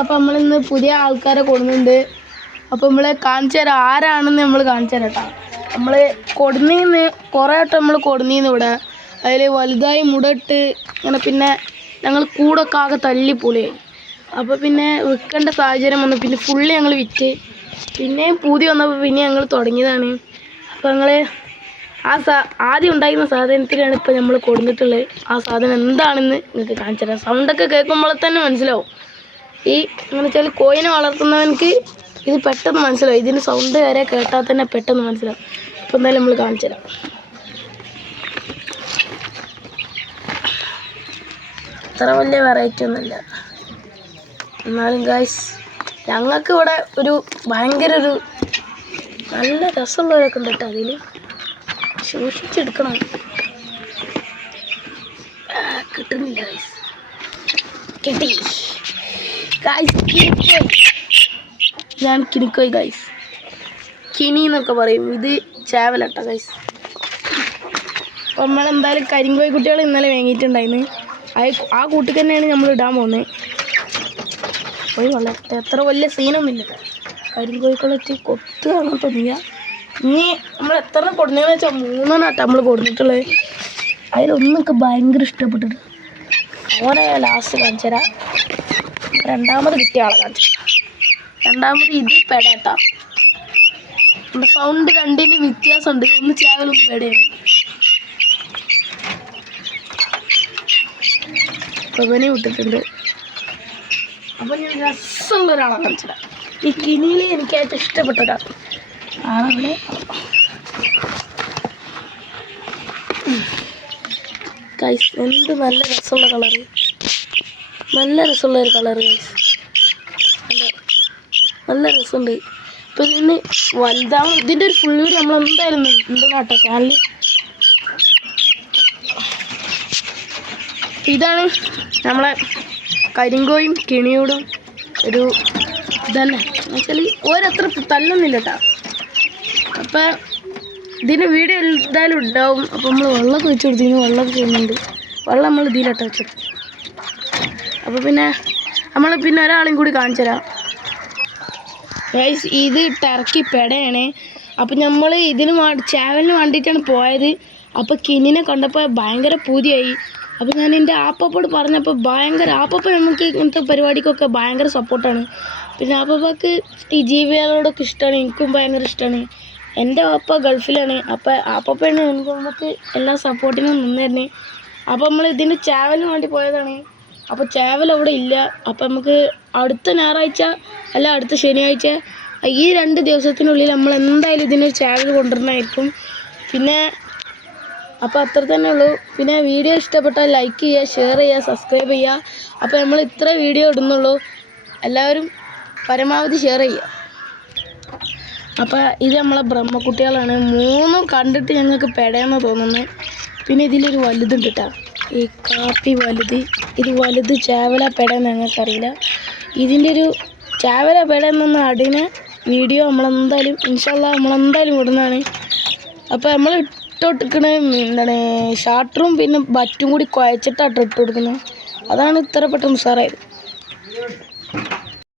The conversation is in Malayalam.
അപ്പോൾ നമ്മളിന്ന് പുതിയ ആൾക്കാരെ കൊടുക്കുന്നുണ്ട്. അപ്പോൾ നമ്മൾ കാണിച്ചു തരാം ആരാണെന്ന് നമ്മൾ കാണിച്ചു തരാം കേട്ടോ. നമ്മൾ കൊടുന്നീന്ന് കുറേ വട്ടം നമ്മൾ കൊടുന്നീന്ന് ഇവിടെ. അതിൽ വലുതായി മുടട്ട് അങ്ങനെ പിന്നെ ഞങ്ങൾ കൂടൊക്കെ ആകെ തല്ലിപ്പൊളിയായി. അപ്പോൾ പിന്നെ വിൽക്കേണ്ട സാഹചര്യം വന്നു. പിന്നെ ഫുള്ള് ഞങ്ങൾ വിറ്റ് പിന്നെയും പൂതി വന്നപ്പോൾ പിന്നെ ഞങ്ങൾ തുടങ്ങിയതാണ്. അപ്പോൾ ഞങ്ങൾ ആദ്യം ഉണ്ടായിരുന്ന സാധനത്തിനാണ് ഇപ്പോൾ നമ്മൾ കൊടുത്തിട്ടുള്ളത്. ആ സാധനം എന്താണെന്ന് നിങ്ങൾക്ക് കാണിച്ചു തരാം. സൗണ്ടൊക്കെ കേൾക്കുമ്പോൾ തന്നെ മനസ്സിലാവും. എന്ന് വെച്ചാൽ കോയിനെ വളർത്തുന്നവനക്ക് ഇത് പെട്ടെന്ന് മനസ്സിലാവും. ഇതിന് സൗണ്ട് വരെ കേട്ടാൽ തന്നെ പെട്ടെന്ന് മനസ്സിലാവും. അപ്പോൾ എന്തായാലും നമ്മൾ കാണിച്ചു തരാം. അത്ര വലിയ വെറൈറ്റി ഒന്നുമില്ല, എന്നാലും ഗൈസ് ഞങ്ങൾക്ക് ഇവിടെ ഭയങ്കര നല്ല രസമുള്ളവരൊക്കെ ഉണ്ട് കേട്ടോ. അതിൽ സൂക്ഷിച്ചെടുക്കണം. കിട്ടുന്നില്ല ഗൈസ്. കിട്ടി ഗൈസ്, കിനിക്കോയ്. ഞാൻ കിനിക്കോയ് ഗൈസ്, കിനി എന്നൊക്കെ പറയും. ഇത് ചാവലട്ട ഗൈസ്. അപ്പോൾ നമ്മളെന്തായാലും കരിങ്കോയ് കുട്ടികൾ ഇന്നലെ വാങ്ങിയിട്ടുണ്ടായിരുന്നു. ആ കൂട്ടിൽ തന്നെയാണ് നമ്മൾ ഇടാൻ പോകുന്നത്. പോയി വളർത്തെ അത്ര വലിയ സീനൊന്നുമില്ല. കരിങ്കോയ്ക്കുളച്ച് കൊത്ത് കാണാൻ തോന്നിയ ഇനി നമ്മൾ എത്ര കൊടുന്നതെന്ന് വെച്ചാൽ 3 നമ്മൾ കൊടുത്തിട്ടുള്ളത്. അതിലൊന്നൊക്കെ ഭയങ്കര ഇഷ്ടപ്പെട്ടിട്ട് ഓരോ ലാസ്റ്റ് കാണിച്ചു തരാം. രണ്ടാമത് കിട്ടിയ ആളെ കാണിച്ചു. രണ്ടാമത് ഇത് പെടേട്ടാ. നമ്മുടെ സൗണ്ട് രണ്ടിന് വ്യത്യാസമുണ്ട്. ഒന്ന് ചാവലൊന്ന് പെടയാണ്. പവനെ വിട്ടിട്ടുണ്ട്. അപ്പോൾ ഞാൻ രസമുള്ള ഒരാളെ കാണിച്ചു തരാം. ഈ കിനിയിൽ എനിക്ക് ഏറ്റവും ഇഷ്ടപ്പെട്ട ഒരാൾ ആളവിടെ. ഗൈസ് എന്ത് നല്ല രസമുള്ള കളറ്, നല്ല രസമുള്ള ഒരു കളറ് ഗൈസ്. നല്ല രസമുണ്ട്. ഇപ്പോൾ ഇതിന് വലുതാവും. ഇതിൻ്റെ ഒരു ഫുൾ വീഡിയോ നമ്മളെന്തായാലും ഉണ്ട് കേട്ടോ ചാനലിൽ. ഇതാണ് നമ്മളെ കരിങ്കോയും കിണിയോടും ഇതന്നെ എന്ന് വെച്ചാൽ ഓരത്ര തല്ലൊന്നുമില്ല കേട്ടോ. അപ്പം ഇതിന് വീഡിയോ എന്തായാലും ഉണ്ടാവും. അപ്പോൾ നമ്മൾ വെള്ളമൊക്കെ വെച്ച് കൊടുത്തിരുന്നു. വെള്ളമൊക്കെ ചെയ്യുന്നുണ്ട്. വെള്ളം നമ്മൾ ഇതിലിട്ട് വെച്ചു. അപ്പോൾ പിന്നെ നമ്മൾ പിന്നെ ഒരാളെയും കൂടി കാണിച്ചു തരാം ഗൈസ്. ഇത് ടർക്കി പെടയാണ്. അപ്പം നമ്മൾ ചാവലിന് വേണ്ടിയിട്ടാണ് പോയത്. അപ്പോൾ കിനിനെ കണ്ടപ്പോൾ ഭയങ്കര പൂതിയായി. അപ്പോൾ ഞാൻ എൻ്റെ ആപ്പപ്പോട് പറഞ്ഞപ്പോൾ ആപ്പപ്പ നമുക്ക് ഇങ്ങനത്തെ പരിപാടിക്കൊക്കെ ഭയങ്കര സപ്പോർട്ടാണ്. പിന്നെ ആപ്പപ്പക്ക് ഈ ജീവികളോടൊക്കെ ഇഷ്ടമാണ്. എനിക്കും ഭയങ്കര ഇഷ്ടമാണ്. എൻ്റെ ആപ്പ ഗൾഫിലാണ്. അപ്പോൾ ആപ്പപ്പയാണ് നമുക്ക് എല്ലാ സപ്പോർട്ടിനും നിന്നിരുന്നത്. അപ്പോൾ നമ്മൾ ഇതിൻ്റെ ചാവലിന് വേണ്ടി പോയതാണ്. അപ്പോൾ ചാവൽ അവിടെ ഇല്ല. അപ്പോൾ നമുക്ക് അടുത്ത ഞായറാഴ്ച അല്ല അടുത്ത ശനിയാഴ്ച ഈ 2 ദിവസത്തിനുള്ളിൽ നമ്മൾ എന്തായാലും ഇതിനൊരു ചാവൽ കൊണ്ടുവരണമായിരിക്കും. പിന്നെ അപ്പോൾ അത്ര തന്നെ ഉള്ളൂ. പിന്നെ വീഡിയോ ഇഷ്ടപ്പെട്ടാൽ ലൈക്ക് ചെയ്യുക, ഷെയർ ചെയ്യുക, സബ്സ്ക്രൈബ് ചെയ്യുക. അപ്പോൾ നമ്മൾ ഇത്ര വീഡിയോ ഇടുന്നുള്ളൂ. എല്ലാവരും പരമാവധി ഷെയർ ചെയ്യുക. അപ്പോൾ ഇത് നമ്മളെ ബ്രഹ്മക്കുട്ടികളാണ്. 3 കണ്ടിട്ട് ഞങ്ങൾക്ക് പെടയെന്ന് തോന്നുന്നത്. പിന്നെ ഇതിലൊരു വലുതുണ്ട് കേട്ടോ, ഈ കാപ്പി വലുത്. ഇത് വലുത് ചാവല പെടയെന്ന് ഞങ്ങൾക്കറിയില്ല. ഇതിൻ്റെ ഒരു ചാവല പെടയെന്ന അടിനെ വീഡിയോ നമ്മളെന്തായാലും ഇൻഷാല്ലാ നമ്മളെന്തായാലും വിടുന്നതാണ്. അപ്പോൾ നമ്മൾ ഇട്ടുകൊടുക്കണ എന്താണ് ഷാർട്ടറും പിന്നെ ബറ്റും കൂടി കുഴച്ചിട്ടാണ് ഇട്ട് കൊടുക്കുന്നത്. അതാണ് ഇത്ര പെട്ടെന്ന് ഉഷാറായത്.